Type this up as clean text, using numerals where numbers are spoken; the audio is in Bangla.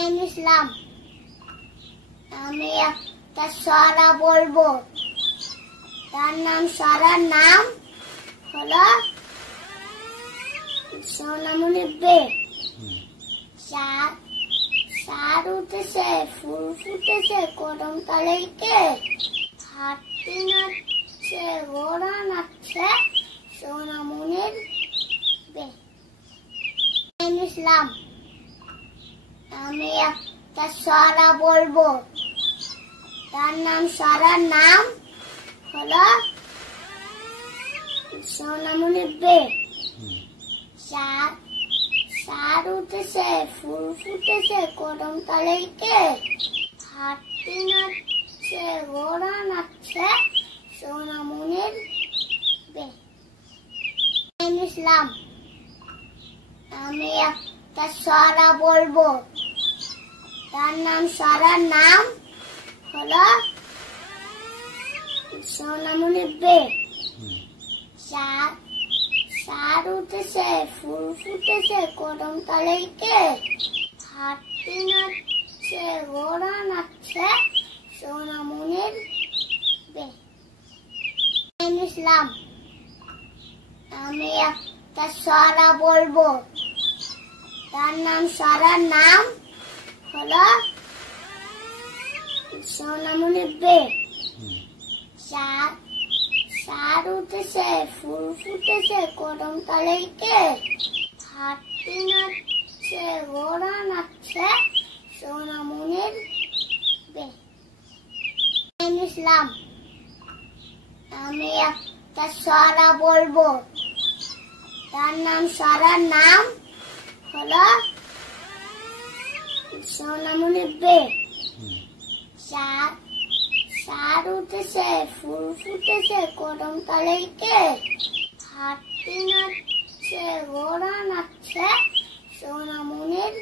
ইসলাম। আমি একটা সরা বলবো, তার নাম সরার নাম হলো সোনামণি বে। সার উঠেছে, ফুল ফুটেছে, কদম তলায় কে, হাতি নাচছে, ঘোড়া নাচছে, সোনামণির বে। ইসলাম। আমি একটা সরা বলবো, তার নাম সরার নাম হলো সোনামণি বে। সার উঠেছে, ফুল ফুটেছে, কদম তলায় কে, হাতি নাচছে, ঘোড়া নাচছে, সোনামণির বে। ইসলাম। আমি একটা সরা বলবো, তার নাম সরার নাম হলো সোনামণি বে। সার উঠেছে, ফুল ফুটেছে, কদম তলায় কে, হাতি নাচছে, ঘোড়া নাচছে, সোনামণির বে। ইসলাম। আমি একটা সরা বলবো, তার নাম সরার নাম হলো সোনামণি বে। সার উঠেছে, ফুল ফুটেছে, কদম তলায় কে, হাতি নাচছে, ঘোড়া নাচছে, সোনামণির বে। ইসলাম। আমি একটা সরা বলবো, তার নাম সরার নাম হলো সোনামণি বে। সার উঠেছে, ফুল ফুটেছে, কদম তলায় কে, হাতি নাচছে, ঘোড়া নাচছে, সোনামণির